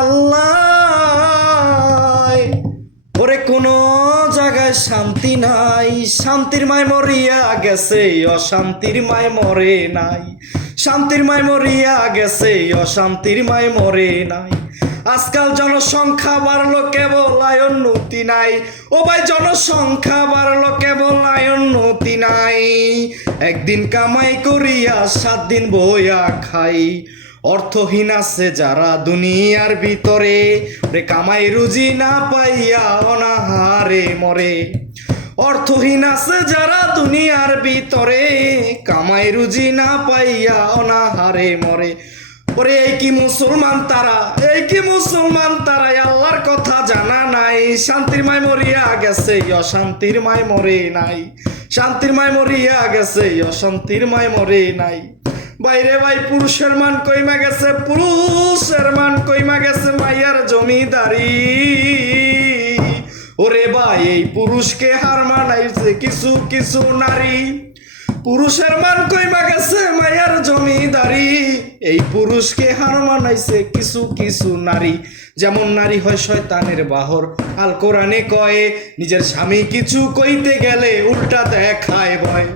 আল্লাহ। ওরে কোনো জায়গায় শান্তি নাই, শান্তির মায় মরিয়া গেছে, অশান্তির মায় মরে নাই। শান্তির মায় মরিয়া গেছে, অশান্তির মায় মরে নাই। আজকাল জনসংখ্যা বাড়লো কেবল আয়োন্নতি নাই। ও ভাই জনসংখ্যা বাড়লো কেবল আয়োন্নতি নাই। একদিন কামাই করিয়া 7 দিন বইয়া খাই। অর্থহীন আছে যারা দুনিয়ার ভিতরে, রে কামাই রুজি না পাইয়া অনাহারে মরে। অর্থহীন আছে যারা দুনিয়ার ভিতরে, কামাই রুজি না পাইয়া অনাহারে মরে। ওরে এই কি মুসলমান তারা, এই কি মুসলমান তারা, আল্লাহর কথা জানা নাই। শান্তির মায় মরিয়া গেছে, অশান্তির মায় মরে নাই। শান্তির মায় মরিয়া গেছে, অশান্তির মায় মরে নাই। বাইরে ভাই পুরুষের মান কইমা গেছে, পুরুষের মান কইমা গেছে মাইয়ার জমিদারি। ওরে ভাই এই পুরুষকে হার মানাইছে কিছু কিছু নারী। পুরুষের মান কইমা গেছে মায়ার জমিদারি। এই পুরুষকে হার মানাইছে কিছু কিছু নারী। যেমন নারী হয় শয়তানের বাহর, আল কোরআনে কয়। নিজের স্বামী কিছু কইতে গেলে উল্টা দেখায় ভয়।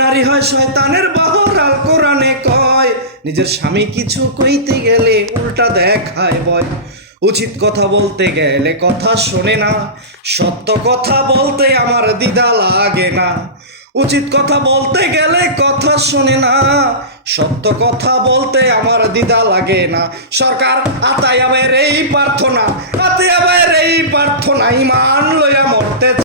নারী হয় শয়তানের বাহর, আল কোরআনে কয়। নিজের স্বামী কিছু কইতে গেলে উল্টা দেখায় ভয়। উচিত কথা বলতে গেলে কথা শোনে না, সত্য কথা বলতে আমার দ্বিধা লাগে না। উচিত কথা বলতে গেলে কথা শোনে না, সত্য কথা বলতে আমার দ্বিধা লাগে না। সরকার আতায়াবের এই প্রার্থনা, আতায়াবের এই প্রার্থনা, ইমান লইয়া মরতে